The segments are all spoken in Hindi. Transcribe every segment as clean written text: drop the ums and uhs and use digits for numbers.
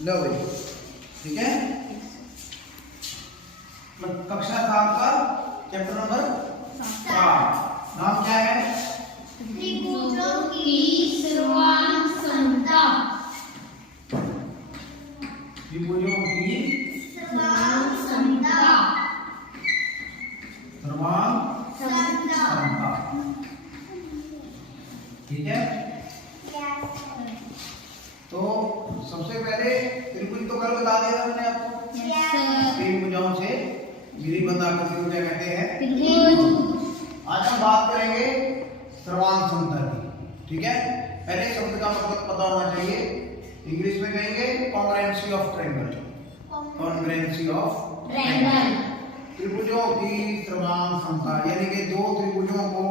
लो भाई, ठीक है। कक्षा 7 का चैप्टर नंबर 7 नाम क्या है? त्रिभुजों की सर्वांग समता। त्रिभुजों की सर्वांग समता। सर्वांग समता, ठीक है। तो सबसे पहले त्रिभुज तो कल बता दिया मैंने आपको। तीन भुजाओं से गिरी बंद आकृति को क्या कहते हैं? त्रिभुज। आज हम बात करेंगे सर्वांग समता की, ठीक है। पहले शब्द का मतलब पता होना चाहिए। इंग्लिश में कहेंगे congruency of triangle. Congruency of triangle, त्रिभुजों की सर्वांग समता, यानी कि दो त्रिभुजों को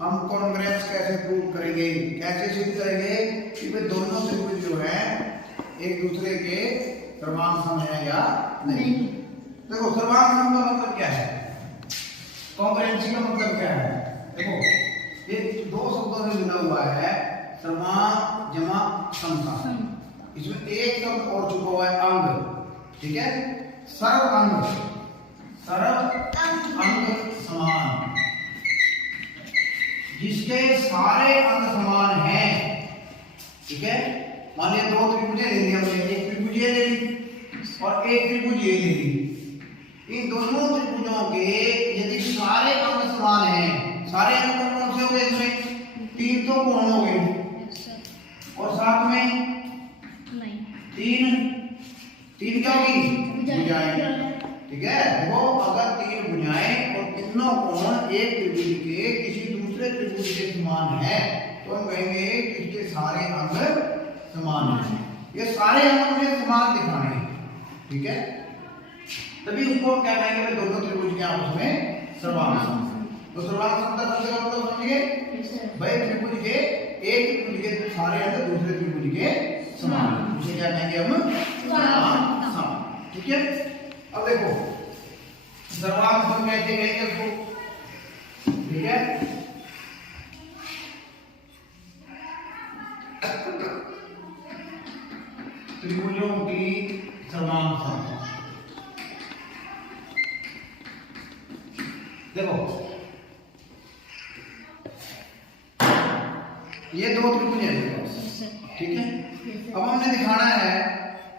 हम कॉन्ग्रुएंस कैसे प्रूव करेंगे, कैसे सिद्ध करेंगे कि वे दोनों त्रिभुज जो है एक दूसरे के सर्वांग सम है या नहीं। देखो सर्वांग सम का मतलब क्या है, कॉन्ग्रुएंसी का मतलब क्या है। देखो ये दो शब्दों से मिला हुआ है, सर्वांग जमा समता। इसमें एक शब्द और छुपा हुआ है, अंग, ठीक है। सर्व अंग, सर्व अंग समान, जिसके सारे अंग समान हैं, ठीक है। मान लिया दो त्रिभुज ले लिया हमने, एक त्रिभुज ये ले ली और एक त्रिभुज ये ले ली। इन दोनों त्रिभुजों के यदि सारे अंग समान हैं, सारे अंग कौन से हो गए? इसमें तीन तो कोण हो गए और साथ में तीन क्या होगी? भुजाएं, ठीक है। देखो अगर तीन भुजाएं और तीनों कोण एक त्रिभुज के किसी दूसरे त्रिभुज के समान है तो हम कहेंगे कि इसके सारे अंग समान हैं। ये सारे अंग मुझे समान दिखाने हैं, ठीक है। तभी उसको क्या कहेंगे? दोनों त्रिभुज के आपस में सर्वांग समता। तो सर्वांग समता का मतलब समझिए भाई, त्रिभुज के एक त्रिभुज के सारे अंग दूसरे त्रिभुज के समान, उसे क्या कहेंगे हम? सर्वांग सम, ठीक है। अब देखो सर्वांग सम कैसे कहेंगे उसको, ठीक है। त्रिभुजों की सर्वांग समता, देखो ये दो त्रिभुज हैं, ठीक है। अब हमने दिखाना है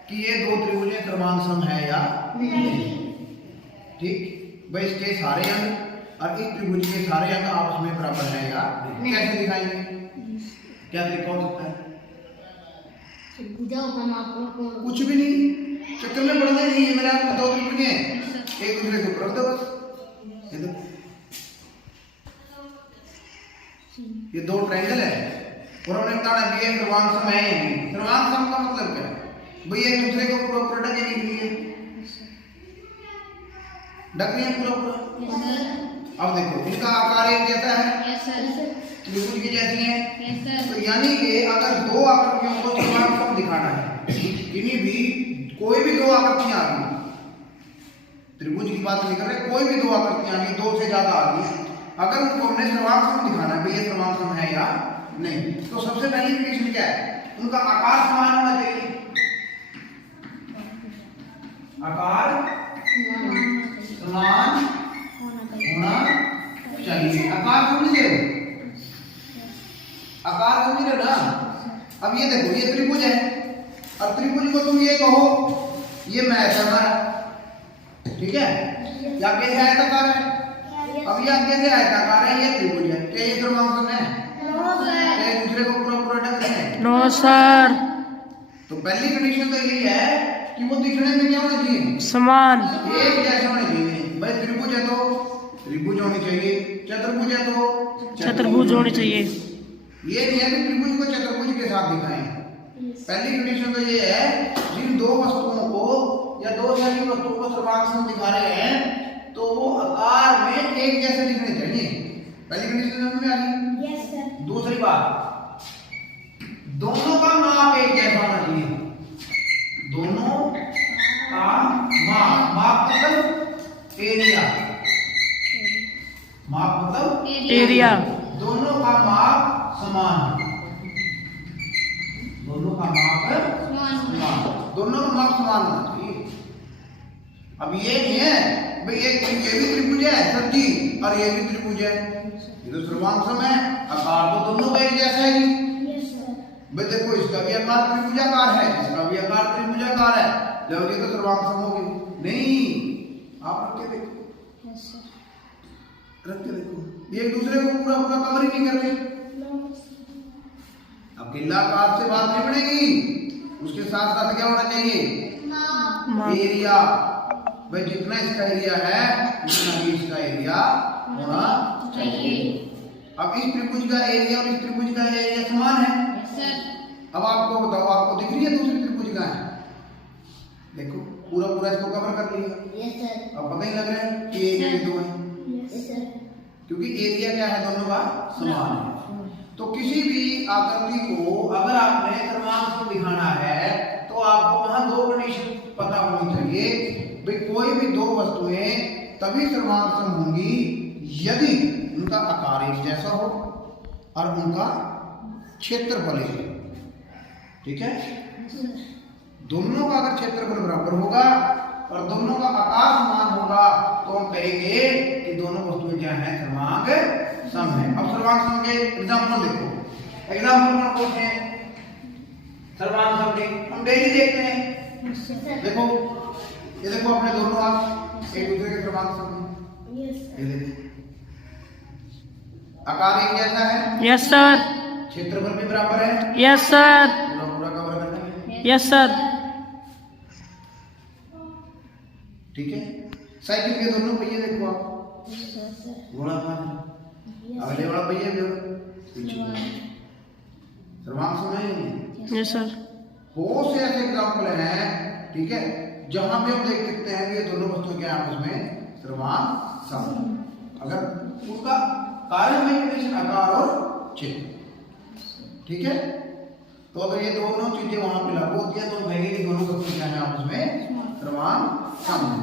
कि ये दो त्रिभुज सर्वांग सम है या नहीं, ठीक। भाई इसके सारे अंग और इस त्रिभुज के सारे अंग आपस में बराबर है या नहीं, कैसे दिखाएंगे? क्या तरीका हो सकता है? कुछ भी नहीं, चक्कर में पड़ना नहीं है। मेरे हाथ में दो त्रिभुज हैं, एक दूसरे के ऊपर रख दो बस। ये दो ट्रायंगल है और हमने बताना भी ये सर्वांग सम है या नहीं। सर्वांग सम का मतलब क्या है? भैया एक दूसरे को पूरा पूरा ढक नहीं है, ढक नहीं है पूरा पूरा। अब देखो इनका आकार एक जैसा है, त्रिभुज की जैसी है, तो यानी कि अगर दो आकृतियों को सर्वांग सम दिखाना है, इन्हीं भी कोई भी दो आकृतियां आ गई, त्रिभुज की बात नहीं कर रहे, कोई भी दो आकृतियां आ गई, दो से ज्यादा आ गई, अगर उनको हमने सर्वांग सम दिखाना है, भैया सर्वांग सम है या नहीं, तो सबसे पहली कंडीशन क्या है? उनका आकार समान होना चाहिए। आकार समान होना चाहिए। आकार समझ रहे हो? आकार समझ रहे हो ना? अब ये देखो ये त्रिभुज है, अब त्रिभुज को तुम ये कहो ये मैच है हमारा, ठीक है। या कैसे आयताकार है, अब ये कैसे आयताकार है, ये त्रिभुज है, क्या ये सर्वांग सम है? क्या एक दूसरे को पूरा पूरा ढक रहे हैं? No sir. तो पहली कंडीशन तो यही है कि वो दिखने में क्या होना चाहिए? समान, एक जैसे होने चाहिए। भाई त्रिभुज है तो त्रिभुज होनी चाहिए, चतुर्भुज है तो चतुर्भुज होनी चाहिए। ये नहीं है कि त्रिभुज को चतुर्भुज के साथ दिखाएं। पहली कंडीशन तो ये है जिन दो वस्तुओं को या दो से अधिक वस्तुओं को सर्वांग सम दिखा रहे हैं तो वो आकार में एक जैसे दिखने चाहिए। पहली कंडीशन समझ में आ गई? Yes sir. दूसरी बात, दोनों का माप एक जैसा होना चाहिए। दोनों का माप, माप मतलब एरिया, माप मतलब एरिया, दोनों का माप समान, दोनों का माप समान। दोनों का माप समान होना चाहिए। अब ये नहीं है भाई ये भी त्रिभुज है सर जी और ये भी त्रिभुज है, ये तो सर्वांग सम है, आकार तो दोनों का एक जैसा है जी। भाई देखो इसका भी आकार त्रिभुजाकार है, इसका भी आकार त्रिभुजाकार है, जब ये तो सर्वांग सम होगी। नहीं, आप रख के देखो, रख के देखो, ये एक दूसरे को पूरा पूरा कवर ही नहीं कर रहे। अकेला आकार से बात नहीं बनेगी, उसके साथ साथ क्या होना चाहिए, एरिया। भाई जितना इसका एरिया है उतना ही इसका एरिया होना चाहिए। अब इस त्रिभुज का एरिया और इस त्रिभुज का एरिया समान है। अब आपको बताओ, आपको दिख रही है दूसरी त्रिभुज का है, देखो पूरा पूरा इसको कवर कर लिया। अब पता ही लग रहा है कि एरिया दो है, क्योंकि एरिया क्या है, दोनों का समान है। तो किसी भी आकृति को अगर आपने सर्वांग सम दिखाना है तो आपको वहां दो कंडीशन पता होनी चाहिए। भाई कोई भी दो वस्तुएं तभी सर्वांग सम होंगी यदि उनका आकार एक जैसा हो और उनका क्षेत्रफल एक, ठीक है। दोनों का अगर क्षेत्रफल बराबर होगा और दोनों का आकार समान होगा तो हम कहेंगे कि दोनों वस्तुएं क्या हैं, सर्वांग सम है। अब सर्वांग सम के एग्जांपल देखो, एग्जांपल कौन कौन है सर्वांग सम के, हम डेली देखते हैं। देखो ये देखो अपने दोनों हाथ एक दूसरे के सर्वांग सम है, ये देखो आकार एक जैसा है, यस सर, क्षेत्रफल भी बराबर है, यस सर, पूरा पूरा कवर करना है, यस सर, ठीक है। साइकिल के दोनों पहिए देखो आप, घोड़ा अगले वाला पहिया भी पीछे, सर्वांग सम है। Yes sir. बहुत से ऐसे एग्जाम्पल हैं, ठीक है, जहां पे हम देख सकते हैं कि ये दोनों वस्तुएं क्या हैं आपस में सर्वांग सम, अगर उसका कार्य में कंडीशन आकार और क्षेत्र, ठीक है। तो अगर ये दोनों चीजें वहां पे लागू होती हैं तो हम कहेंगे कि दोनों वस्तुएं क्या हैं आपस में सर्वांग सम है।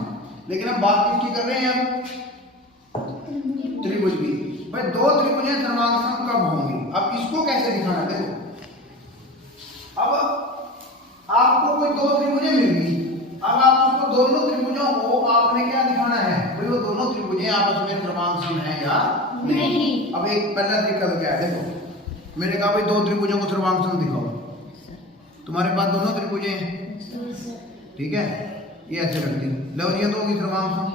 लेकिन अब बात किसकी कर रहे हैं, अब त्रिभुज की। भाई दो त्रिभुजें सर्वांग सम कब होंगी, अब इसको कैसे दिखाना, देखो अब आपको कोई दो त्रिभुजें मिल गई, अब आपको दोनों त्रिभुजों को आपने क्या दिखाना है, भाई वो दोनों त्रिभुजें आपस में सर्वांग सम है या नहीं। अब एक पहला तरीका तो क्या है, देखो मैंने कहा भाई दो त्रिभुजों को सर्वांग सम दिखाओ, तुम्हारे पास दोनों त्रिभुजें हैं, ठीक है, ये ऐसे रख दी, लो ये दो की सर्वांग सम,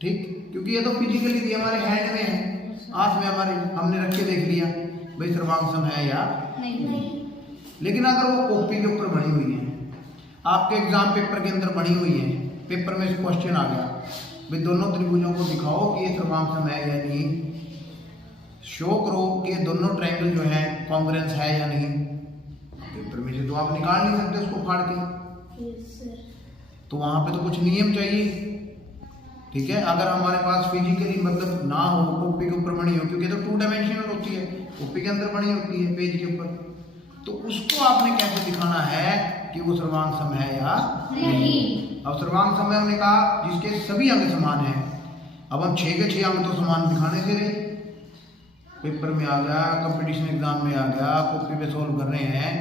ठीक, क्योंकि ये तो फिजिकली थी, हमारे हैंड में है, हाथ में हमारे, हमने रख के देख लिया भाई सर्वांग सम है या नहीं। लेकिन अगर वो कॉपी के ऊपर बनी हुई है, आपके एग्जाम पेपर के अंदर बनी हुई है, पेपर में क्वेश्चन आ गया भाई दोनों त्रिभुजों को दिखाओ कि ये सर्वांग सम है या नहीं, शो करो कि दोनों ट्रायंगल जो है कॉन्ग्रुएंस है या नहीं, पेपर में से तो आप निकाल नहीं सकते उसको फाड़ के, तो वहां पे तो कुछ नियम चाहिए, ठीक है। अगर हमारे पास फिजिकली मतलब ना हो, कॉपी के ऊपर बनी हो, क्योंकि तो 2 डायमेंशनल होती है, कॉपी के अंदर बनी होती है पेज के ऊपर, तो उसको आपने कैसे दिखाना है कि वो सर्वांग सम है या नहीं। अब सर्वांग सम हमने कहा जिसके सभी अंग समान है। अब हम 6 के 6 अंग तो समान दिखाने से रहे, पेपर में आ गया, कंपटीशन एग्जाम में आ गया, कॉपी पे सॉल्व कर रहे हैं,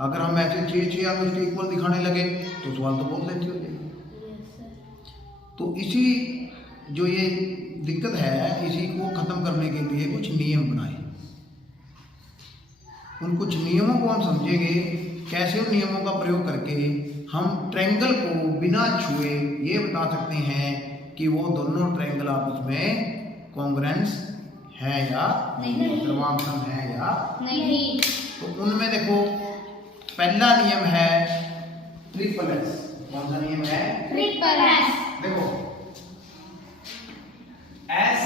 अगर हम ऐसे 6 अंग उसके इक्वल दिखाने लगे तो सवाल तो बहुत लेंथी हो जाएगी। तो इसी जो ये दिक्कत है, इसी को खत्म करने के लिए कुछ नियम बनाए, उन कुछ नियमों को हम समझेंगे, कैसे उन नियमों का प्रयोग करके हम ट्रायंगल को बिना छुए ये बता सकते हैं कि वो दोनों ट्रायंगल आपस में कॉन्ग्रुएंस है या नहीं, सर्वांग सम है या नहीं। तो उनमें देखो पहला नियम है ट्रिपल एस। कौन सा नियम है? Triple S. देखो एस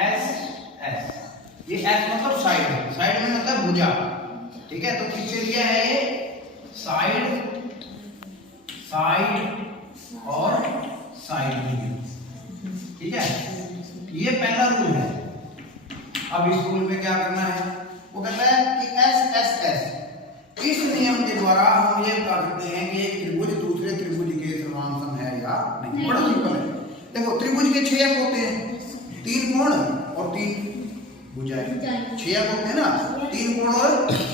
एस एस, ये एस मतलब साइड है, साइड में मतलब भुजा, ठीक है। तो किससे लिया है ये? साइड, साइड और साइड, ठीक है। ये पहला रूल है। अब इस रूल में क्या करना है, वो कहता है कि एस एस एस, इस नियम के द्वारा हम ये बता सकते हैं कि एक त्रिभुज दूसरे त्रिभुज के सर्वांग सम है या नहीं। बड़ा सिंपल है। देखो त्रिभुज के 6 अंग होते हैं, 3 कोण और 3 भुजाएं। 6 अंग होते हैं ना, 3 कोण और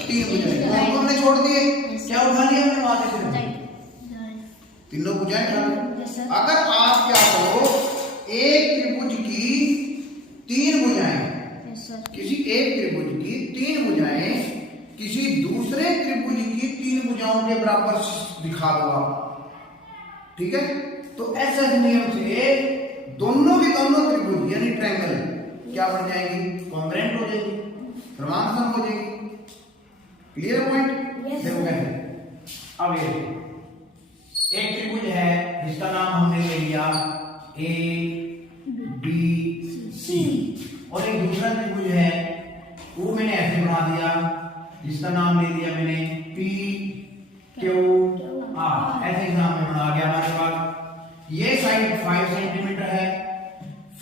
3 भुजाएं। कौन कौन है छोड़ दिए, क्या उठा लिया हमने वहां से सिर्फ तीनों भुजाएं उठा ली। अगर आप क्या करो, एक त्रिभुज की तीन भुजाएं, किसी एक त्रिभुज की तीन भुजाएं किसी दूसरे त्रिभुज की तीन भुजाओं के बराबर दिखा दो आप, ठीक है, तो ऐसे नियम से दोनों के दोनों त्रिभुज यानी ट्रायंगल क्या बन जाएंगी, कॉन्ग्रुएंट हो जाएगी, क्रमानुसार हो जाएगी। Clear point? देखो कैसे। अब ये एक त्रिभुज है जिसका नाम हमने ले लिया ए बी सी, और एक दूसरा त्रिभुज है वो मैंने ऐसे बना दिया जिसका नाम ले लिया मैंने पी क्यू आर, ऐसे एग्जाम में बना गया हमारे पास। ये साइड 5 सेंटीमीटर है,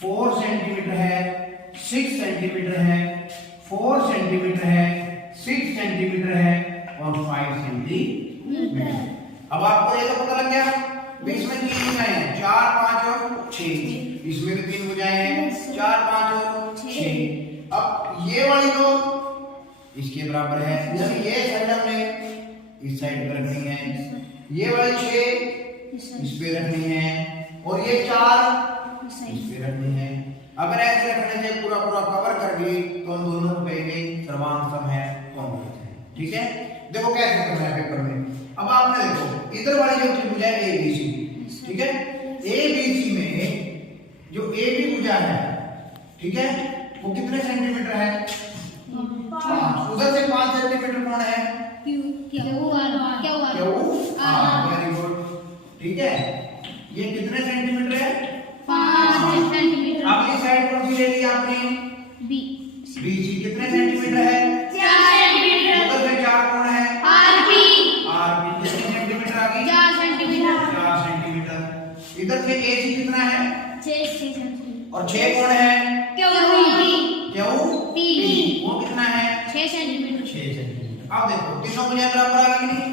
4 सेंटीमीटर है, 6 सेंटीमीटर है, 4 सेंटीमीटर है, 6 सेंटीमीटर है और 5 सेंटीमीटर। अब आपको ये तो पता लग गया, बीच में तीन भुजाएं हैं, 4, 5 और 6, इसमें भी तीन भुजाएं हैं, 4, 5 और 6। अब ये वाली तो इसके बराबर है, यानी ये साइड हमने इस साइड पे रखनी है, ये वाली 6 इस पे रखनी है और ये 4 इस पे रखनी है। अगर ऐसे रखने से पूरा पूरा कवर कर गई तो हम दोनों को कहेंगे सर्वांग सम है, कॉन्ग्रुएंट है, ठीक है। देखो कैसे करना है पेपर में। अब आपने देखो इधर वाली जो त्रिभुज है ए बी सी, ठीक है, ए बी सी में जो ए बी भुजा है, ठीक है, वो कितने सेंटीमीटर है, 5। उधर से 5 सेंटीमीटर कौन है, क्यू आर, वेरी गुड, ठीक है। ये कितने सेंटीमीटर है, 5 सेंटीमीटर। अगली साइड कौन सी ले ली आपने, बी सी, कितने सेंटीमीटर है, 4 सेंटीमीटर। उधर से 4 कौन है, आरबी, कितने सेंटीमीटर आ गई, 4 सेंटीमीटर। इधर से एसी कितना है, 6 सेंटीमीटर, और 6 कौन है, क्यू, वो कितना है, 6 सेंटीमीटर। अब देखो तीनों भुजाएं बराबर आ गई नहीं,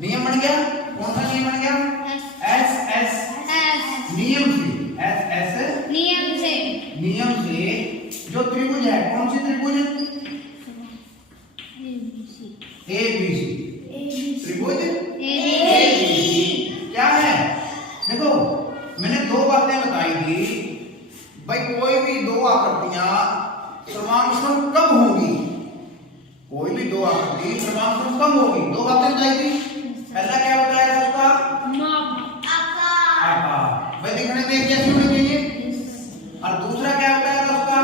नियम बन गया, कौन सा नियम बन गया, एस एस नियम से जो त्रिभुज है, कौन सी त्रिभुज, ए बी सी, त्रिभुज ए बी सी क्या है। देखो मैंने दो बातें बताई थी भाई, कोई भी दो आकृतियां सर्वांग कब होंगी, कोई भी दो आकृति सर्वांग कब होगी, दो बातें बताई थी। पहला क्या बताया था उसका, आकार, भाई दिखने में कैसी होनी चाहिए, और दूसरा क्या बताया था उसका,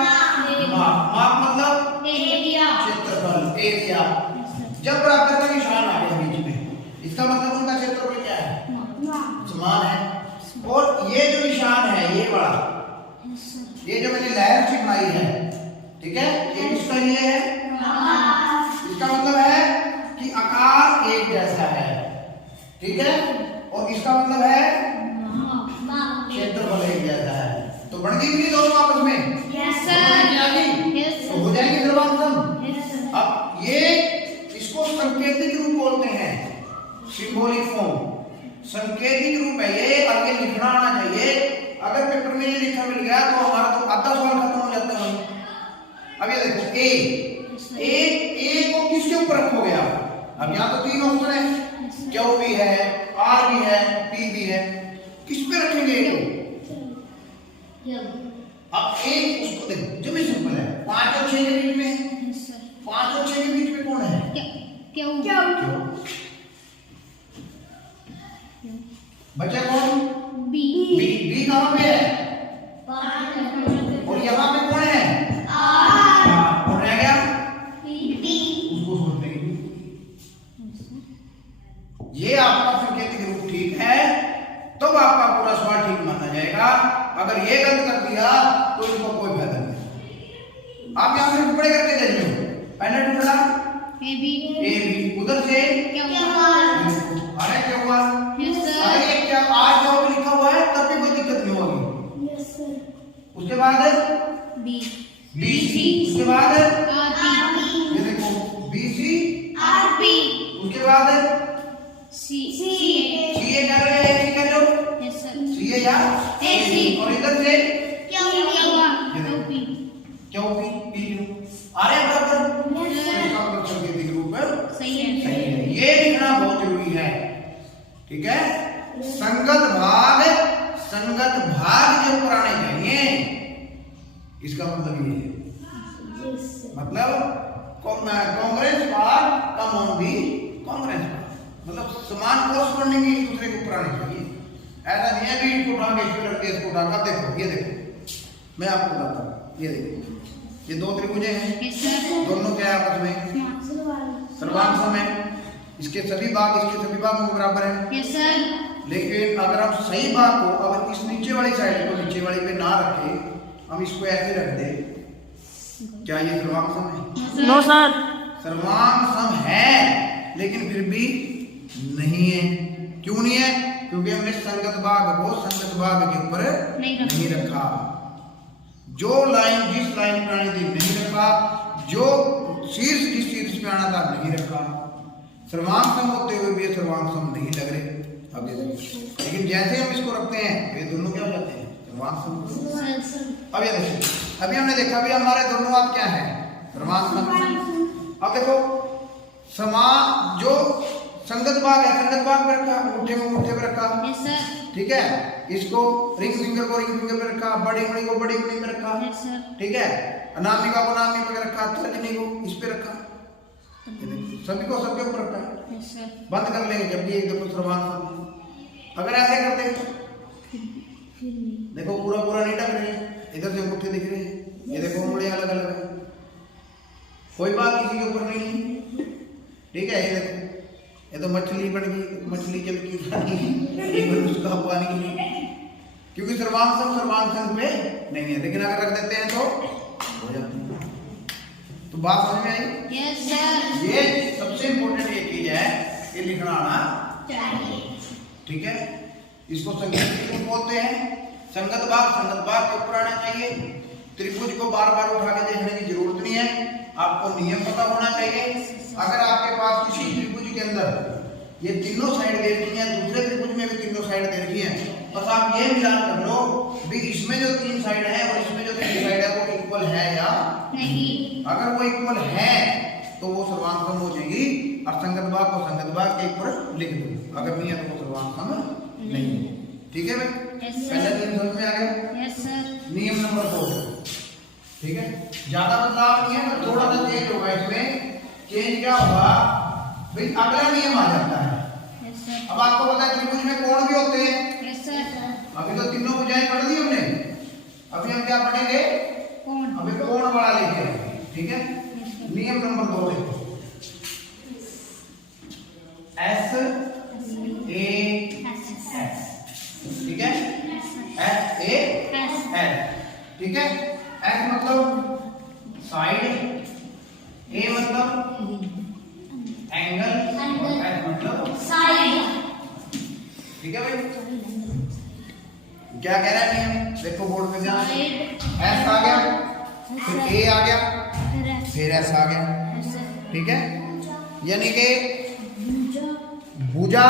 माप मतलब क्षेत्रफल, एरिया। जब बराबर का निशान आ गया बीच में, इसका मतलब उनका क्षेत्रफल क्या है, समान है। और ये जो निशान है ये वाला, ये जो मैंने लहर सी बनाई है, ठीक है, ये किसका लिए है, इसका मतलब है कि आकार एक जैसा है, ठीक है, और इसका मतलब है क्षेत्रफल एक जैसा है। तो बन गई नहीं दोनों आपस में, तो हो जाएंगे सर्वांग सम। अब ये इसको संकेतिक रूप बोलते हैं, सिंबॉलिक फॉर्म, संकेतिक रूप है ये, आगे लिखना आना चाहिए। अगर पेपर में ये लिखा मिल गया तो हमारा तो आधा सवाल खत्म हो जाता है। अब ये देखो ए को किसके ऊपर रखोगे आप, अब यहाँ तो तीन ऑप्शन है, क्यू भी है, आर भी है, पी भी है, किस पे रखेंगे ए को, अब ए उसको देखो जो भी सिंपल है, 5 और 6 के बीच में है, 5 और 6 के बीच में कौन है, क्यू। बचा कौन, बी कहां पे है, और यहाँ पे कौन है, और रह गया उसको छोड़ने के लिए। ये आपका संकेतिक रूप ठीक है तो आपका पूरा सवाल ठीक माना जाएगा। अगर ये गलत कर दिया तो इसको कोई फायदा नहीं। आप यहाँ से टुकड़े करके देख लो, पहला टुकड़ा ए बी, उधर से अरे क्या हुआ, अरे क्या आज जो लिखा हुआ है तब भी कोई दिक्कत नहीं होगी। उसके बाद बी सी, उसके बाद ये देखो बी सी आर पी, उसके बाद सी ए कर रहे हैं, सी कर लो, सी ए या ए सी, और इधर से क्यू पी पी क्यू, अरे बराबर संकेतिक रूप है, सही है। सही है। ये लिखना बहुत जरूरी है, ठीक है। संगत भाग जो ऊपर आने चाहिए, इसका मतलब ये है, मतलब कांग्रेस भाग कम ऑन दी कांग्रेस भाग, मतलब समान कोरस्पॉन्डिंग एक दूसरे के ऊपर आने चाहिए। ऐसा नहीं है कि इसको उठा के इसको रख के इसको उठा कर, देखो ये देखो मैं आपको बताता हूँ, ये देखो ये दो त्रिभुज हैं, दोनों क्या है आपस में सर्वांग सम है, इसके सभी भाग में बराबर है। लेकिन अगर हम सही भाग को अगर इस नीचे वाली साइड को नीचे वाली पे ना रखे, हम इसको ऐसे रख दे, क्या ये सर्वांग सम है? नो सर, सर्वांग सम है लेकिन फिर भी नहीं है। क्यों नहीं है? क्योंकि हमने संगत भाग को संगत भाग के ऊपर नहीं रखा। जो लाइन जिस लाइन पे आनी थी नहीं रखा, जो शीर्ष जिस शीर्ष पे आना था नहीं रखा। सर्वांग सम होते हुए भी सर्वांग सम नहीं लग रहे। अब ये देखो, लेकिन जैसे हम इसको रखते हैं ये दोनों क्या हो जाते हैं? सर्वांग सम। अब ये देखो, अभी हमने देखा भी हमारे दोनों हाथ क्या है? सर्वांग सम। अब देखो समान जो संगत भाग है, संगत भाग पे रखा, अंगूठे पे रखा, ठीक है। इसको रिंग फिंगर को रिंग फिंगर पे रखा, बड़ी उंगली को बड़ी उंगली पे रखा, ठीक है। अनामिका को नामिका पे रखा, तर्जनी को इस पे रखा, सभी को सबके ऊपर रखा है। बंद कर लेंगे जब भी एक देखो सर्वांग सम। अगर ऐसे करते देखो पूरा नहीं ढक रहे, इधर से अंगूठे दिख रहे हैं, ये देखो उंगलियां अलग अलग है, कोई बात किसी के ऊपर नहीं, ठीक है। ये देखो ये तो मछली बन गई, मछली जल की पानी, ये उसका पानी, क्योंकि सर्वांग सम पे नहीं है। लेकिन अगर रख देते हैं तो हो जाता है। तो बात समझ में आई? Yes sir. ये सबसे इम्पोर्टेंट ये चीज है कि लिखना आना चाहिए, ठीक है। इसको संगत त्रिभुज बोलते हैं। संगत भाग के ऊपर आना चाहिए। त्रिभुज को बार बार उठा के देखने की जरूरत नहीं है, आपको नियम पता होना चाहिए। अगर आपके पास किसी त्रिभुज के अंदर ये तीनों साइड दे रखी हैं, दूसरे त्रिभुज में भी तीनों साइड दे रखी हैं, बस आप ये मिलान कर लो भी इसमें जो तीन साइड है और इसमें जो तीन साइड है वो इक्वल है या नहीं। अगर वो इक्वल है तो वो सर्वांग सम हो जाएगी, और संगत भाग को संगत भाग के ऊपर लिख दो। अगर नहीं है तो वो सर्वांग सम नहीं है, ठीक है भाई। पहला नियम समझ में आ गया? Yes sir. नियम नंबर 2, ठीक है। ज्यादा बदलाव नहीं है, थोड़ा सा चेंज होगा इसमें। चेंज क्या होगा भाई? अगला नियम आ जाता है। अब आपको पता है त्रिभुज में कोण भी होते हैं। Yes sir. अभी तो तीनों भुजाएं पढ़ दी हमने, अभी हम क्या पढ़ेंगे? अभी कोण वाला लेके आएंगे, ठीक है। नियम नंबर 2 देखो, एस ए एस, ठीक है। एस ए एस, ठीक है। एस मतलब साइड, ए मतलब एंगल, और एस मतलब साइड, ठीक है भाई। क्या कह रहा है नियम? देखो बोर्ड पे ध्यान, एस आ गया, फिर ए आ गया, फिर एस आ गया, ठीक है। यानी कि भुजा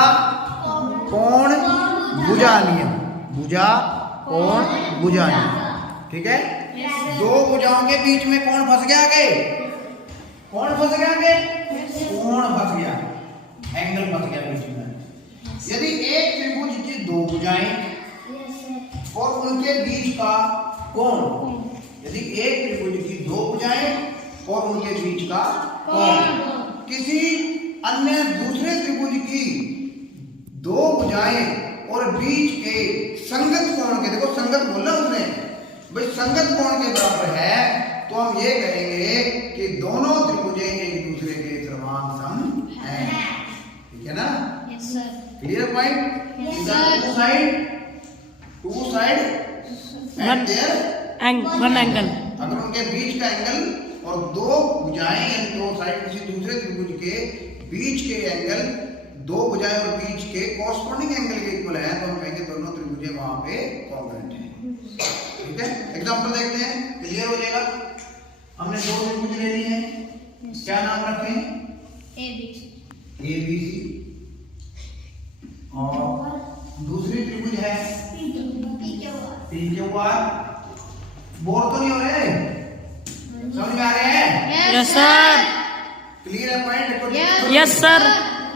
कोण भुजा नियम, भुजा कोण भुजा नियम, ठीक है। दो भुजाओं के बीच में कौन फंस गया आगे? कौन फंस गया आगे? कोण फंस गया, एंगल फंस गया बीच में। यदि एक त्रिभुज की दो भुजाएं और उनके बीच का कोण, यदि एक त्रिभुज की दो भुजाएं और उनके बीच का कोण किसी अन्य दूसरे त्रिभुज की दो भुजाएं और बीच के संगत कोण के, देखो संगत बोला उसने भाई, संगत कोण के बराबर है, तो हम ये कहेंगे कि दोनों त्रिभुजें एक दूसरे के सर्वांग सम हैं, ठीक है ना? Yes sir. Clear point? Yes, sir. Two side and there one angle, अगर उनके बीच का एंगल और दो भुजाएं यानी दो साइड किसी दूसरे त्रिभुज के बीच के एंगल, दो भुजाएं और बीच के कॉरस्पॉन्डिंग एंगल के इक्वल है, तो हम कहेंगे दोनों त्रिभुजें वहां पे कॉन्ग्रुएंट हैं, ठीक है। एग्जांपल देखते हैं, क्लियर हो जाएगा। हमने दो त्रिभुज ले लिए हैं, क्या नाम रखे? ए बी सी, और दूसरी त्रिभुज है पी क्यू आर। बोर तो नहीं हो रहे? समझ में आ रहे हैं? Yes sir. क्लियर है पॉइंट? Yes, yes sir.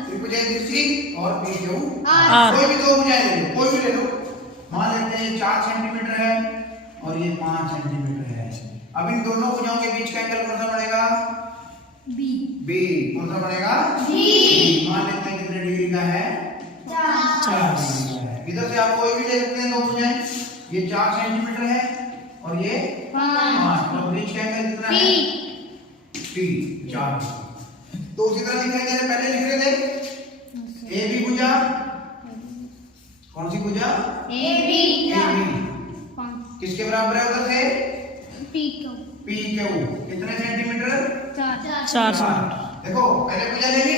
त्रिभुज सी और पी क्यू आर। कोई भी दो भुजाएं ले लो, कोई भी ले लो। मान लेते हैं 4 सेंटीमीटर है और ये 5 सेंटीमीटर है। अब इन दोनों भुजाओं के बीच का एंगल कौन सा बनेगा? बी। कौन सा बनेगा? मान लेते हैं कितने डिग्री का है? 4 डिग्री का है। इधर से आप कोई भी ले सकते हैं दो भुजाएं। ये 4 सेंटीमीटर है और ये 5। तो बीच का एंगल कितना है? पी 4। तो उसी तरह लिखेंगे जैसे पहले लिख रहे थे। ए बी भुजा, कौन सी भुजा? A B. किसके बराबर है उधर से? P Q. कितने सेंटीमीटर? 4 देखो पहले भुजा ले ली,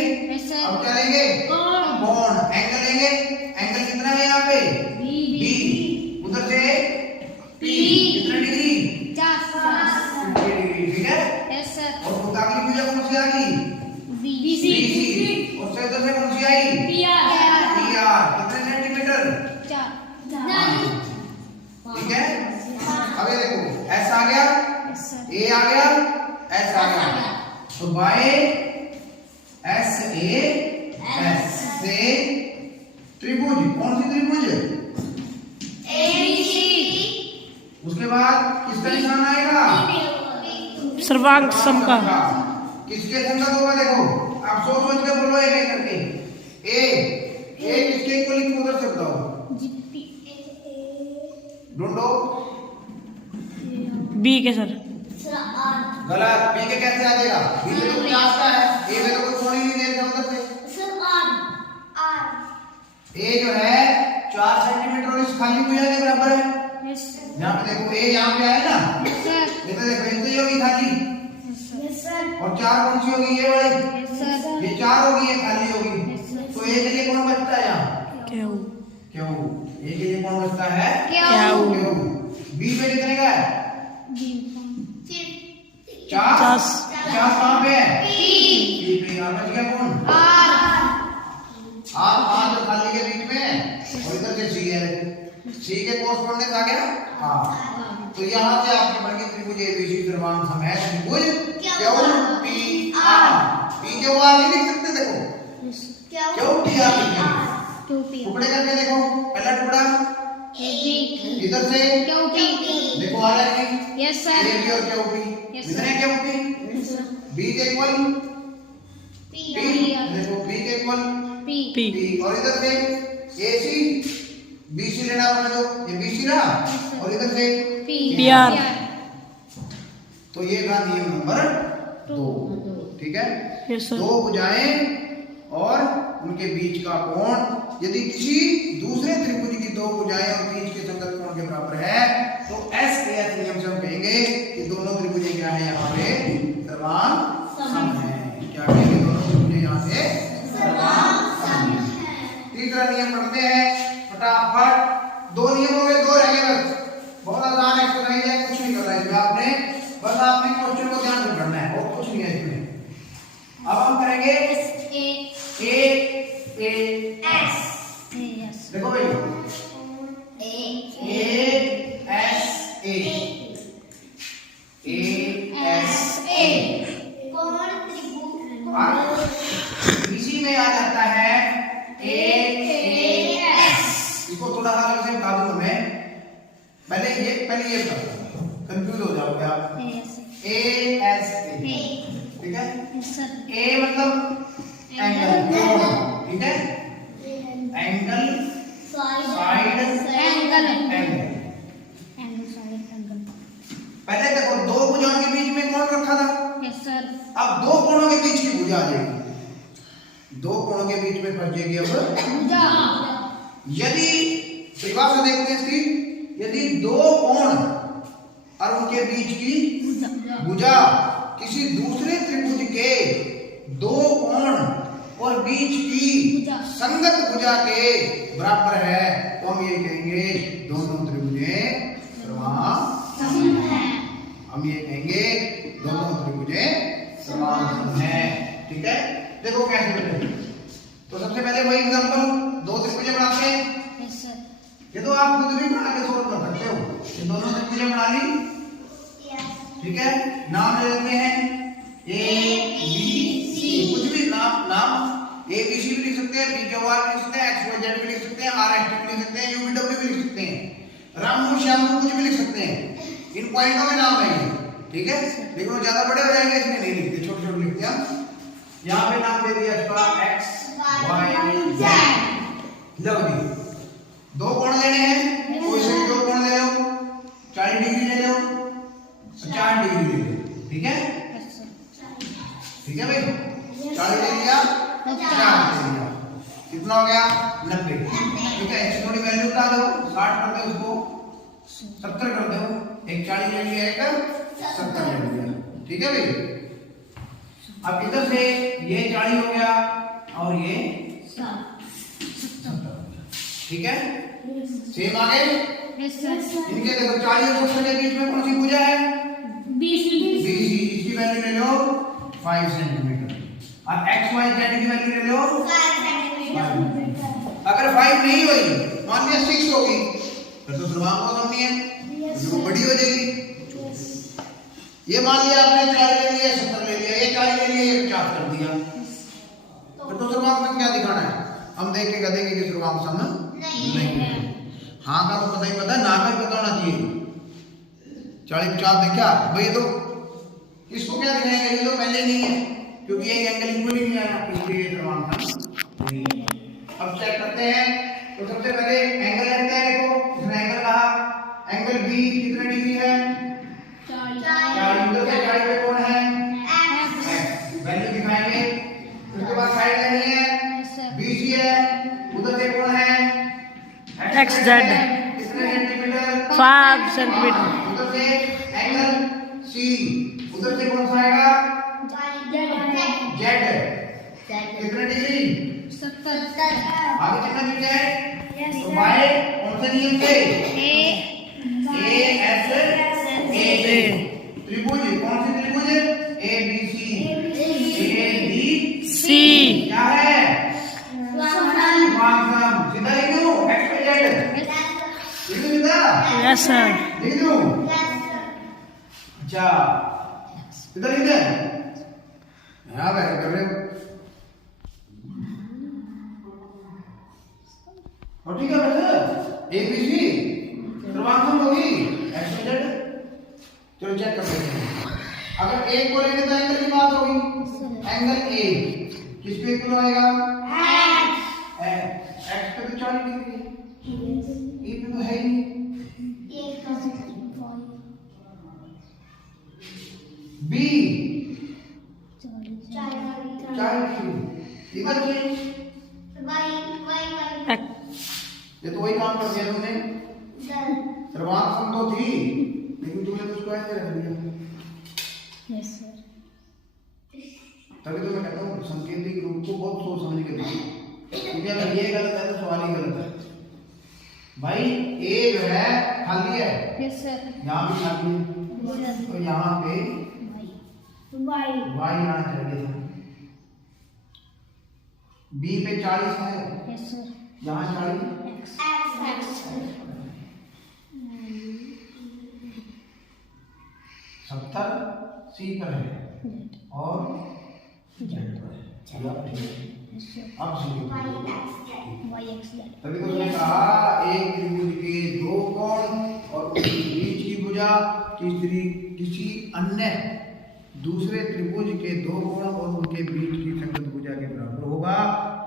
अब क्या लेंगे? कोण। एंगल लेंगे। एंगल कितना है यहाँ पे? बी। उधर से पी कितने डिग्री? 50 डिग्री। ठीक है। और अगली भुजा कौन सी आ गई? B C. और से उधर से कौन सी आई? P R. कितने सेंटीमीटर? 4। ठीक है। अब ये देखो एस आ गया, ए आ गया, एस आ गया। तो बाय एस ए एस से त्रिभुज, कौन सी त्रिभुज? एबीसी। उसके बाद किसका निशान आएगा? सर्वांग समका। किसके संगत होगा? देखो आप सोच के बोलो एक एक करके। ए किसके इक्वल उधर से बताओ। ढूंढो। बी के सर। गलत। बी के कैसे आ जाएगा? बी में तो 50 का है, ए में तो कोई कोण ही नहीं दे रखा उधर से। ए जो है 4 सेंटीमीटर और इस खाली भुजा के बराबर है। यहाँ पे देखो ए यहाँ पे आया ना, ये तो देखो इतनी होगी खाली और 4 कौन सी होगी? ये वाली। ये 4 होगी, ये खाली होगी। तो ए के लिए कौन बचता है यहाँ? क्यू। ए के लिए कौन बचता है? क्यू। बी पे कितने का है? 50 कहाँ पे है? पी पे। यहाँ बच गया कौन? आर जो खाली के बीच में और इधर से सी है। सी के कोर्सपोंडेंस आ गया। हाँ, तो यहाँ से आपकी बन गई त्रिभुज एबीसी सर्वांग समबाहु त्रिभुज Q P R. P Q are नहीं लिख सकते? देखो क्यू पी आर लिखेंगे। टुकड़े करके देखो। पहला टुकड़ा इधर से देखो आ रहा है। Yes sir. ए बी और क्यू पी कितने क्यू पी? बी के इक्वल पी। देखो बी के इक्वल पी। और इधर से ए सी बी सी लेना अपना, जो ये बी सी रहा और इधर से पी आर। तो ये था नियम नंबर 2। ठीक है। Yes sir. दो भुजाएं और उनके बीच का कोण यदि किसी दूसरे त्रिभुज की दो भुजाएं और बीच के संगत कोण के बराबर है तो एस ए एस नियम से हम कहेंगे कि दोनों त्रिभुजें क्या है? यहाँ पे सर्वांग सम है। क्या कहेंगे? दोनों त्रिभुजें यहाँ से सर्वांग सम है। तीसरा नियम पढ़ते हैं फटाफट। 2 नियम हो गए, 2 रह गए बस। बहुत आसान एक्सरसाइज है, कुछ नहीं करना है इसमें आपने, बस आपने क्वेश्चन को ध्यान से पढ़ना है और कुछ नहीं है इसमें। अब हम करेंगे ए एस। देखो भाई ए एस ए इसी में आ जाता है ए एस। इसको थोड़ा सा अलग से बता दूं मैं। पहले ये कंफ्यूज हो जाओगे आप। A S A. ठीक है। ए मतलब एंगल, ठीक है। Angle side angle. पहले देखो 2 भुजाओं के बीच में कोण रखा था। अब 2 कोणों के बीच की भुजा आ जाएगी। 2 कोणों के बीच में फंस जाएगी अब भुजा। यदि परिभाषा देखते हैं इसकी, यदि 2 कोण और उनके बीच की भुजा किसी दूसरे त्रिभुज के 2 कोण और बीच की संगत भुजा के बराबर है तो हम ये कहेंगे दोनों त्रिभुजें समान हैं। हम ये कहेंगे दोनों त्रिभुजें समान हैं। ठीक है। देखो कैसे बनेगी। तो सबसे पहले वही एग्जांपल 2 त्रिभुजें बनाते हैं। ये तो आप खुद भी बना के सोल्व कर सकते हो। ये दोनों त्रिभुजें बना ली। ठीक है। नाम ले लेते हैं ए बी सी। कुछ भी नाम ABC भी लिख सकते हैं, PQR भी लिख सकते हैं, XYZ भी लिख सकते हैं, RST भी लिख सकते हैं, UVW भी लिख सकते हैं, रामू श्यामू कुछ भी लिख सकते हैं। इन पॉइंटों में नाम रहेंगे, ठीक है। लेकिन वो ज्यादा बड़े हो जाएंगे, इसमें नहीं लिखते, छोटे छोटे लिखते हैं। यहाँ पे नाम दे दिया इसका X Y Z। लो जी, दो कोण लेने हैं, कोई से भी दो कोण ले लो, 40 डिग्री ले लो, 50 डिग्री ले लो, ठीक है। ठीक है भाई, 40 ले लिया, 50 ले लिया, कितना हो गया 90। ठीक है, इसकी थोड़ी वैल्यू बता दो, 60 कर दो, उसको 70 कर दो, एक 40 ले लिया, एक 70 ले लिया, ठीक है भाई। अब इधर से ये 40 हो गया और ये 70, ठीक है। सेम आगे इनके देखो 40 और 70 के बीच में कौन सी भुजा है? BC। इसकी वैल्यू ले लो 5 सेंटीमीटर और XYZ की वैल्यू ले लो 5 सेंटीमीटर। अगर 5 नहीं हुई, मान लिया 6 होगी, फिर तो ध्रुवांक को कम नहीं है, वो बड़ी हो जाएगी। ये मान लिया आपने 40 ले लिया, 70 ले लिया, ये 40 ले लिया, ये 50 कर दिया, फिर तो ध्रुवांक में क्या दिखाना है? हम देख के कहेंगे कि ध्रुवांक सम नहीं है। हाँ का तो पता ही पता, ना का पता होना चाहिए। 40-50 देखा भाई, तो इसको क्या दिखाएंगे? ये तो पहले नहीं है, क्योंकि ये एंगल इक्वल ही नहीं आया, इसलिए ध्रुवांक नहीं है। अब चेक करते हैं, तो सबसे पहले एंगल लेते हैं। देखो इसने एंगल कहा, एंगल बी कितने डिग्री है? 40। उधर से 40 पे कौन है? वैल्यू दिखाएंगे। उसके बाद साइड लेनी है, BC है, उधर से कौन है? XZ कितने सेंटीमीटर? 5 सेंटीमीटर। उधर से एंगल C, उधर से कौन सा आएगा? Z। कितने डिग्री? 70। आगे कितना मिल जाए? तो Y कौन से नियम से? ASA। त्रिभुज कौन सी त्रिभुज? ABC। C क्या है? ध्रुवांक। सीधा लिख दूं XYZ? लिख दूं सीधा? Yes sir. लिख दूं? अच्छा, सीधा लिख दे। यहाँ बैठ कर रहे हो, और ठीक है वैसे ABC ध्रुवांक होगी XYZ। चलो चेक कर लेते हैं। अगर एक को लेंगे तो एंगल की बात होगी, एंगल A किस पे इक्वल आएगा? X पे तो 40 डिग्री है, E पे तो है ही नहीं। B 40 डिग्री, इधर से ये तो वही काम कर दिया तुमने। ध्रुवांक सम तो थी, लेकिन तुमने तो उसको ऐसे रख दिया। तभी तो मैं कहता हूँ संकेतिक रूप को बहुत सोच समझ के देखिए, क्योंकि अगर ये गलत है तो सवाल ही गलत है भाई। ए जो है खाली है, यहाँ भी खाली है, तो यहाँ पे y आना चाहिए था। B पे 40 है, यहाँ 40 70 C पर है और Z पर है। अब तभी तो उसने कहा एक त्रिभुज के दो कोण और उसके बीच की भुजा किसी अन्य दूसरे त्रिभुज के दो कोण और उनके बीच की संगत भुजा के बराबर होगा,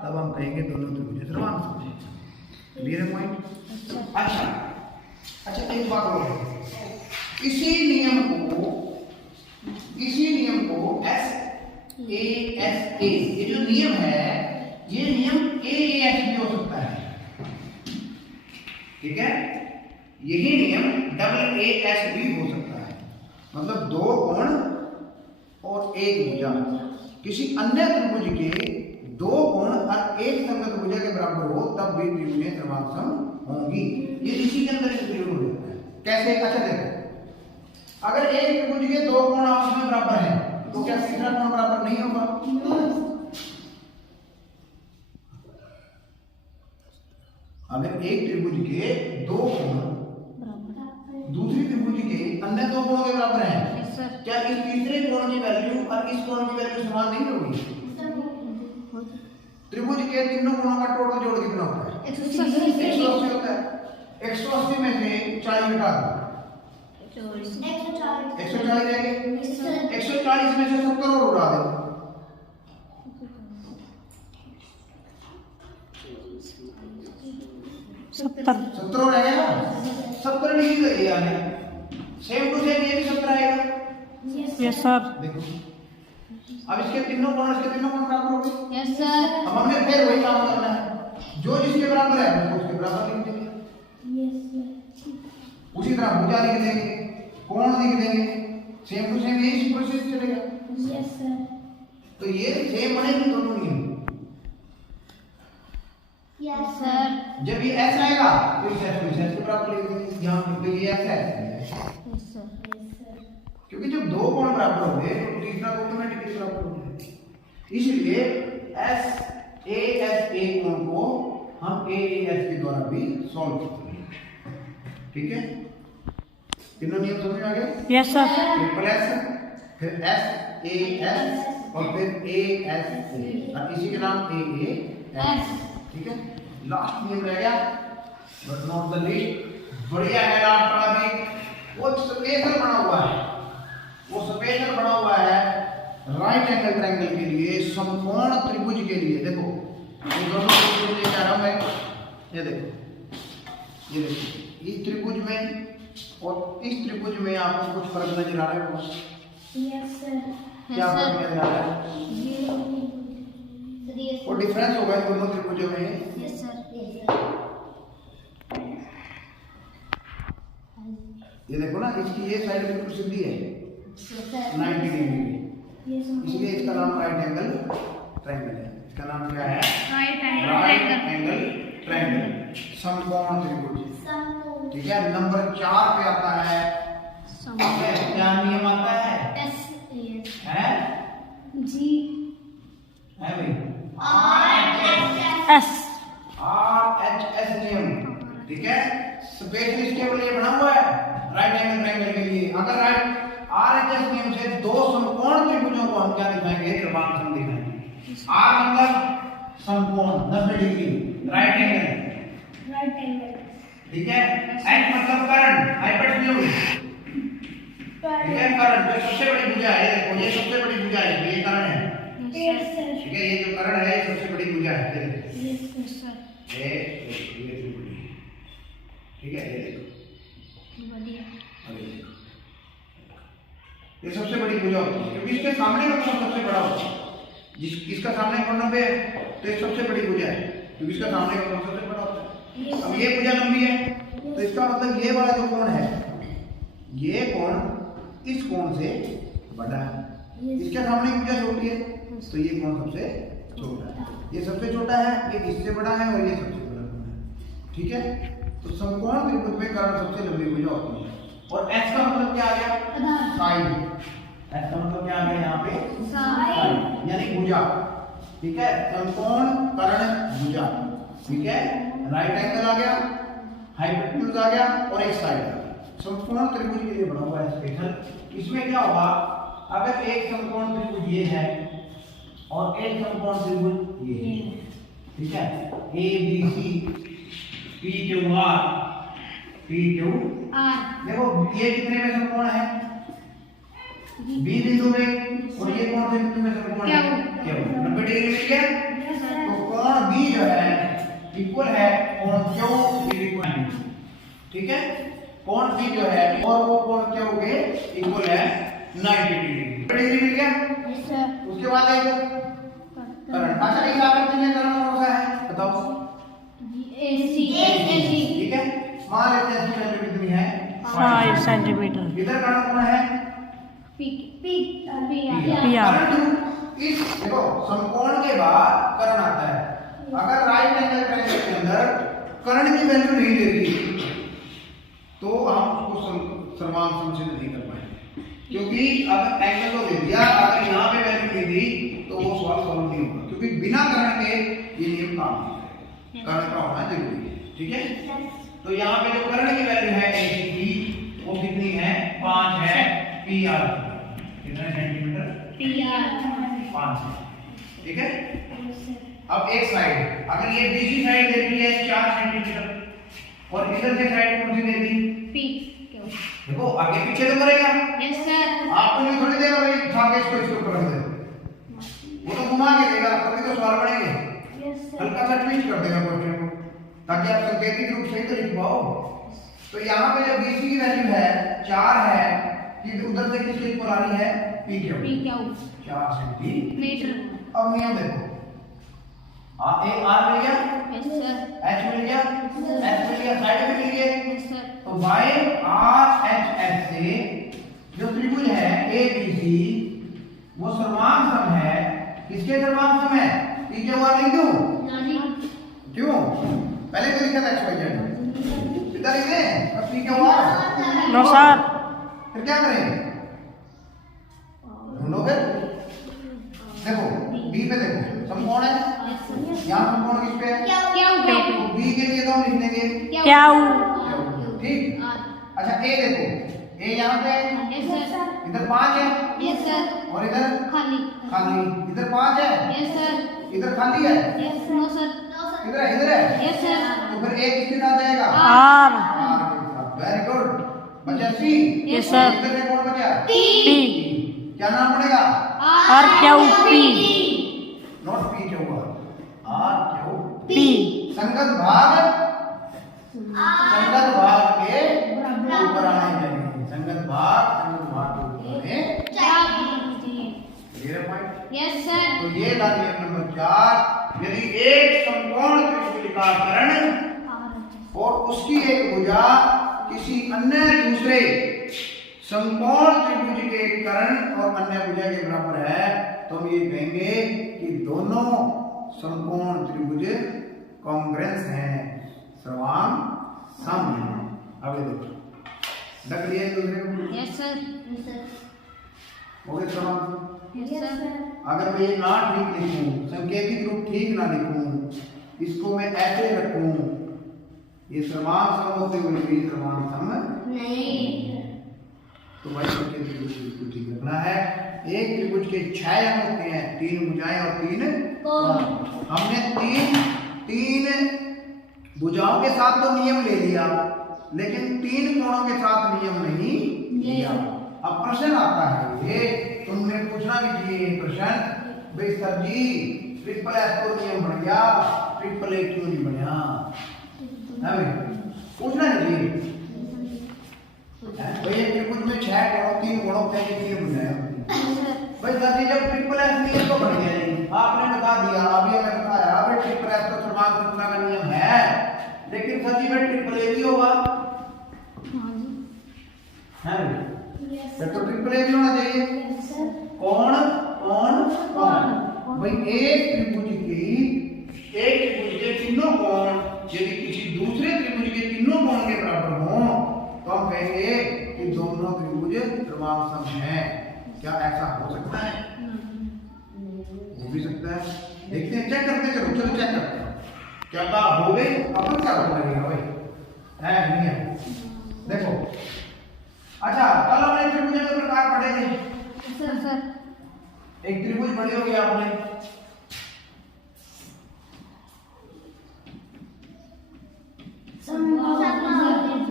तब हम कहेंगे दोनों त्रिभुज ध्रुवांक समझे। क्लियर है पॉइंट? अच्छा एक बात और है, इसी नियम को SASA, ये जो नियम है, ये नियम AAS भी हो सकता है, ठीक है। यही नियम AAS भी हो सकता है, मतलब दो कोण और एक भुजा किसी अन्य त्रिभुज के दो कोण और एक संगत भुजा के बराबर हो, तब भी त्रिभुजें ध्रुवांक सम होंगी। ये इसी के अंदर प्रयोग हो जाता है। कैसे? अच्छा देखो, अगर एक त्रिभुज के दो कोण आपस में बराबर हैं, तो क्या तीसरा कोण बराबर नहीं होगा? अगर एक त्रिभुज के दो कोण दूसरी त्रिभुज के अन्य दो कोणों के बराबर हैं, क्या इस तीसरे कोण की वैल्यू और इस कोण की वैल्यू समान नहीं होगी? त्रिभुज के तीनों कोणों का टोटल जोड़ कितना होता है? 180 होता है। 180 में से 40 घटा दो, 140 रहेंगे। 140 में से 70 और उड़ा दो, 70 रहेगा। 70 लिख दो ये आने, सेम टू सेम ये भी 70 आएगा। Yes sir. देखो अब इसके तीनों कोण बराबर हो गए। Yes sir. अब हमने फिर वही काम करना है, जो जिसके बराबर है उसको उसके बराबर लिख देंगे। उसी तरह भुजा लिख देंगे, कोण लिख देंगे, सेम टू सेम यही प्रोसेस चलेगा। तो ये सेम बनेगी दोनों नियम। Yes sir. जब ये ऐसा आएगा तो इस के बराबर लिख देंगे। यहाँ पे ये ऐसा है, क्योंकि जब दो कोण बराबर होंगे तो तीसरा तो ऑटोमेटिकली बराबर हो जाएगा। इसलिए एस ए कोण को हम ए के द्वारा भी सॉल्व करते हैं। ठीक है, तीनों नियम समझ में आ गए? Yes sir. ट्रिपल एस, फिर एस और फिर ए और इसी के नाम ए एस। ठीक है, लास्ट नियम रह गया बट नॉट द लीस्ट, बढ़िया है लास्ट वाला भी। वो स्पेशल बना हुआ है, राइट एंगल ट्रायंगल के लिए, समकोण त्रिभुज के लिए। देखो ये दोनों त्रिभुज लेके आ रहा हूं मैं, ये देखो इस त्रिभुज में और इस त्रिभुज में आपको कुछ फर्क नजर आ रहा है? Yes sir. क्या फर्क नजर आ रहा है? और डिफरेंस होगा इन दोनों त्रिभुजों में। Yes sir. ये देखो ना, इसकी ये साइड बिल्कुल सीधी है 90 डिग्री, इसलिए इसका नाम राइट एंगल ट्रायंगल है। इसका नाम क्या है? राइट एंगल ट्रायंगल, समकोण त्रिभुज। ठीक है, नंबर 4 पे आता है क्या नियम आता है? है जी है भाई एस RHS नियम। ठीक है, स्पेशल इसके लिए बना हुआ है राइट एंगल ट्रायंगल के लिए। अगर राइट RHS नियम से दो समकोण त्रिभुजों को हम क्या दिखाएंगे? कृपांकन दिखाएंगे। R मतलब समकोण 90 डिग्री, राइट एंगल। ठीक है, H मतलब करंट, हाइपोटेन्यूज। ठीक है, करंट जो सबसे बड़ी भुजा है, देखो ये सबसे बड़ी भुजा है, ये करंट है। ठीक है, ये जो करंट है सबसे बड़ी भुजा है, ये देखो ये त्रिभुज। ठीक है, ये देखो ये सबसे बड़ी भुजा होती है, क्योंकि इसके सामने का कोण सबसे बड़ा होता है। इसका सामने कोण 90 है तो ये सबसे बड़ी भुजा है, क्योंकि इसका सामने का कोण सबसे बड़ा होता है। अब ये भुजा लंबी है तो इसका मतलब ये वाला जो कोण है, ये कोण इस कोण से बड़ा है। इसके सामने की भुजा छोटी है तो ये कोण सबसे छोटा है। ये सबसे छोटा है, ये इससे बड़ा है और ये सबसे बड़ा कोण है। ठीक है, तो समकोण त्रिभुज में कर्ण सबसे लंबी भुजा होती है। और एस का मतलब क्या आ गया? साइड। एस का मतलब क्या आ गया यहाँ पे? साइड, यानी भुजा। ठीक है, समकोण कर्ण भुजा। ठीक है, राइट एंगल आ गया, हाइपोटेन्यूज आ गया और एक साइड आ गया। समकोण त्रिभुज के लिए बना हुआ है स्पेशल। इसमें क्या होगा, अगर एक समकोण त्रिभुज ये है और एक समकोण त्रिभुज ये है। ठीक है, ABC PQR देखो ये कितने में समकोण है? B बिंदु में, और ये कौन से बिंदु में समकोण है? क्यू। 90 डिग्री मिल गया। तो कोण B जो है इक्वल है कोण Q इक्वल। ठीक है, कोण B जो है और वो कोण Q के इक्वल है 90 डिग्री। डिग्री मिल गया। उसके बाद आएगा करंट। अच्छा, इस आकृति में करंट कौन सा है बताओ? AC। ठीक है, मान लेते हैं इसकी वैल्यू कितनी है? 5 सेंटीमीटर। इधर करंट कौन है? करंट इस देखो समकोण के बाद करंट आता है। अगर राइट एंगल ट्रायंगल के अंदर करंट की वैल्यू नहीं देती तो हम उसको समान समझ नहीं कर पाएंगे, क्योंकि अगर एंगल को दे दिया, अगर यहाँ पे वैल्यू नहीं दी तो वो सवाल सॉल्व नहीं होगा, क्योंकि बिना करंट के ये नियम काम नहीं करेगा। करंट का होना जरूरी है। ठीक है, तो यहाँ पे जो करंट की वैल्यू है AC की वो कितनी है? 5 है। PR कितना सेंटीमीटर? 5 है। ठीक है, अब एक साइड, अगर ये बीसी साइड दे दी है 4 सेंटीमीटर और इधर से साइड कौन सी दे दी? P. देखो आगे पीछे तो करेगा, Yes, sir. आपको नहीं थोड़ी देगा भाई उठा के इसको इसके ऊपर रख दे, वो तो घुमा के देगा, तभी तो सवाल बनेंगे। Yes, sir. हल्का सा ट्विस्ट कर देगा क्वेश्चन को, ताकि आप संकेतिक रूप सही तो लिख पाओ। तो यहाँ पे जो बीसी की वैल्यू है 4 है, कि उधर से किसके ऊपर आ रही है? पी के P. ऊपर 4 सेंटीमीटर। Meter. अब नियम देखो, एक आर मिल गया, Yes, sir. एच मिल गया, एच मिल गया, साइड में मिल गया, Yes, sir. तो बाय आर एच एच से जो त्रिभुज है ए बी सी वो सर्वांग सम है, किसके सर्वांग सम है? पी क्यू आर लिख दूं? Nani. क्यों? पहले तो लिखा था एक्स वाई जेड, सीधा लिख दें अब P Q R. No sir. फिर क्या करें? ढूंढो फिर, देखो बी पे देखो सम कौन है, Yes, sir. यहाँ सम कौन किस पे है? क्या तो बी के लिए तो हम लिख देंगे क्या ठीक। अच्छा ए देखो, ए यहाँ पे है, Yes, sir. इधर 5 है Yes, sir. और इधर खाली. खाली, इधर 5 है, Yes, sir. इधर खाली है, Yes, no, sir. इधर है, इधर है, Yes, sir. तो फिर ए किसके साथ जाएगा? आर आर के साथ। Very good. बचा सी। Yes, sir. इधर से कौन बचा? पी क्या नाम पड़ेगा? R Q P not P Q R Q P संगत भाग, संगत भाग के ऊपर आना चाहिए, संगत भाग के ऊपर क्लियर पॉइंट। Yes, sir. तो ये था नियम नंबर 4, यदि एक समकोण त्रिभुज का कर्ण और उसकी एक भुजा किसी अन्य दूसरे समकोण त्रिभुज के कर्ण और अन्य भुजा के बराबर है, तो हम ये कहेंगे कि दोनों समकोण त्रिभुज कॉन्ग्रेंस हैं, सर्वांग सम हैं। अब ये देखो रख लिया एक दूसरे को, Yes, sir. Yes, sir. हो गए सर्वांग। Yes, sir. अगर मैं ये ना ठीक लिखूं, संकेतिक रूप ठीक ना लिखूं, इसको मैं ऐसे रखूं, ये सर्वांग सम होते हुए भी सर्वांग सम नहीं. तो भाई संकेतिक रूप बिल्कुल ठीक रखना है। एक त्रिभुज के 6 अंग होते हैं, 3 भुजाएं और 3 कोण। हमने तीन भुजाओं के साथ तो नियम ले लिया, लेकिन 3 कोणों के साथ नियम नहीं लिया। अब प्रश्न आता है, ये तुमने पूछना भी चाहिए प्रश्न, भाई सर जी ट्रिपल एस को नियम बन गया, ट्रिपल ए क्यों नहीं बनया? है भाई पूछना चाहिए। भाई ये त्रिभुज में 6 कोण, 3 कोणों के 3 भुजाएं होती हैं। भाई सर जी जब ट्रिपल एस नियम तो बन गया नहीं, आपने बता दिया, अभी हमें बताया भाई ट्रिपल एस तो सर्वांग समता का नियम है, लेकिन सर जी में ट्रिपल ए भी होगा, है फिर तो ट्रिपल ए भी होना चाहिए। Yes, sir. कौन कौन कौन भाई एक त्रिभुज के तीनों कोण यदि किसी दूसरे त्रिभुज के तीनों कोण के बराबर हों, तो हम कहेंगे कि दोनों त्रिभुज सर्वांग सम हैं। क्या ऐसा हो सकता है? हो भी सकता है, देखते हैं, चेक करते चलो चलो चेक करते हैं क्या का हो गए, अपन क्या हो लगेगा भाई है नहीं है। देखो अच्छा कल हमने त्रिभुज के प्रकार पढ़े थे। Yes, sir, sir. एक त्रिभुज पढ़ी होगी आपने,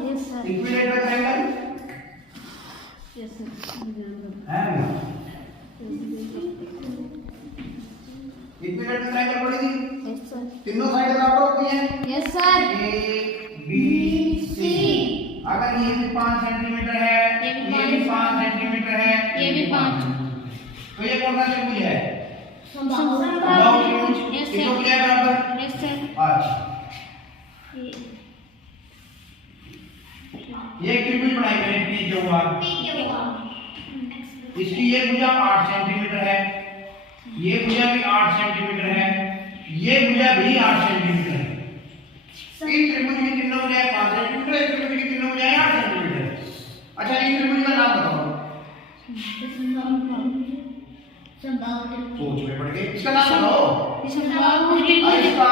Yes, sir. Equilateral triangle Yes, sir. है, इक्विलेटरल ट्रायंगल पढ़ी थी, Yes, sir. तीनों साइड बराबर होती हैं, Yes, sir. A B C. अगर ये भी 5 सेंटीमीटर है, ये भी 5 सेंटीमीटर है, ये भी 5, तो ये कौन सा त्रिभुज है? समबाहु समबाहु त्रिभुज। Yes, इसको sir. क्या बराबर? Yes, sir. अच्छा ये एक त्रिभुज बनाई मैंने पी क्यू आर, इसकी ये भुजा 8 सेंटीमीटर है, ये भुजा भी 8 सेंटीमीटर है, ये भुजा भी 8 सेंटीमीटर है। इस त्रिभुज की तीनों भुजाएं 5 सेंटीमीटर, इस त्रिभुज की तीनों भुजाएं 8 सेंटीमीटर। अच्छा इस त्रिभुज का नाम बताओ, सोच में पड़ गए, इसका नाम बताओ। समबाहु और त्रिभुज. इसका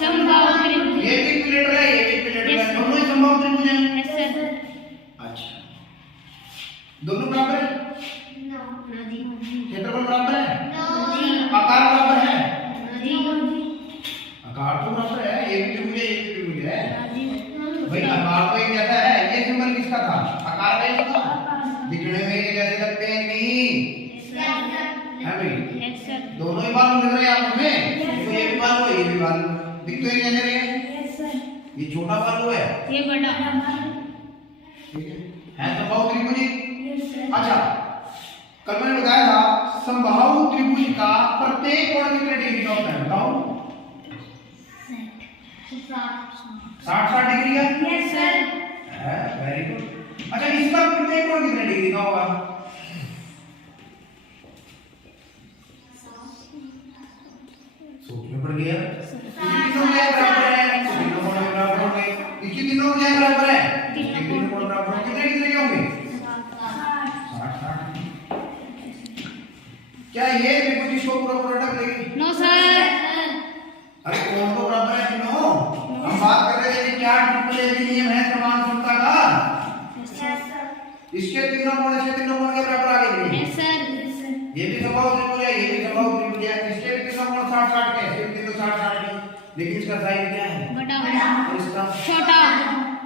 समबाहु त्रिभुज. ये भी इक्विलेटर है, ये भी इक्विलेटर है, दोनों ही समबाहु त्रिभुज हैं। Yes, sir. अच्छा दोनों बराबर है, क्षेत्रफल बराबर है, आकार बराबर है, आकार तो बराबर है, ये भी त्रिभुज है, ये भी त्रिभुज है भाई। आकार तो एक जैसा है। ये सिंबल किसका था? आकार का ही था। दिखने में ये जैसे लगते हैं नहीं है भाई? Yes sir. दोनों ही बाल लग रहे हैं आपस में। तो ये भी बाल हुआ, ये भी बाल हुआ, दिख तो एक जैसे रहे हैं। ये छोटा बाल हुआ है, ये बड़ा। ठीक है तो बहुत त्रिभुज। अच्छा, कल मैंने बताया था समबाहु त्रिभुज का प्रत्येक कोण कितने डिग्री का होता है? बताओ। 60 डिग्री का। Yes sir. Very good. अच्छा, इसका प्रत्येक कोण कितने डिग्री का होगा? सोचने पड़ गया। तीनों क्या बराबर है? तीनों कोण बराबर होंगे। इनकी तीनों क्या बराबर है? तीनों कोण बराबर होंगे। कितने कितने के होंगे? 60। क्या ये त्रिभुज इसको पूरा पूरा ढक लेगी? No sir. अरे कोण तो बराबर है तीनों। हम बात कर रहे थे क्या ट्रिपल ए नियम है समान समता का। इसके तीनों कोण के बराबर आ गए। Yes sir. ये भी समबाहु त्रिभुज है, ये भी समबाहु त्रिभुज है। इसके तीनों कोण 60 के, इसके तीनों 60 के। लेकिन इसका साइज क्या है? बड़ा। और इसका छोटा।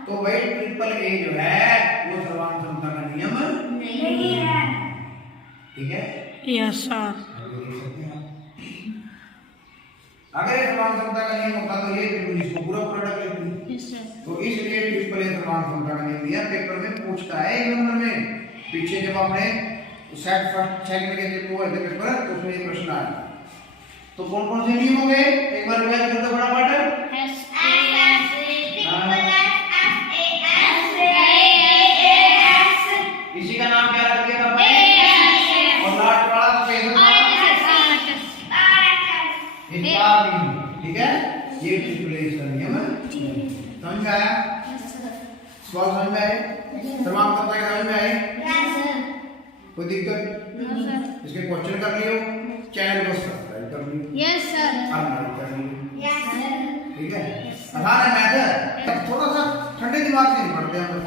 तो भाई ट्रिपल ए जो है वो समान समता का नियम नहीं है। ठीक है? Yes sir. अगर ये समान समता का नियम होता तो ये त्रिभुज इसको पूरा पूरा ढक लेती। Yes sir. तो इसलिए ट्रिपल ए समान समता का नियम दिया। पेपर में पूछता है एक नंबर में। पीछे जब आपने सेट फर्स्ट सेकंड के जब हुआ था पेपर तो उसमें ये प्रश्न आया। तो कौन कौन से नियम हो गए? एक बार रिवाइज कर दो फटाफट। एस इसी का नाम क्या रख दिया था भाई? और लास्ट वाला शेष था ठीक है? ये ट्रिपल ए का नियम है। समझ में आया? सवाल समझ में आए? समान समता के समझ में आए? कोई दिक्कत? इसके क्वेश्चन कर लियो, चैनल को सब्सक्राइब कर लियो, यस सर। और लाइक कर लियो। ठीक है? आसान है मैथ। थोड़ा सा ठंडे दिमाग से नहीं पढ़ते हम।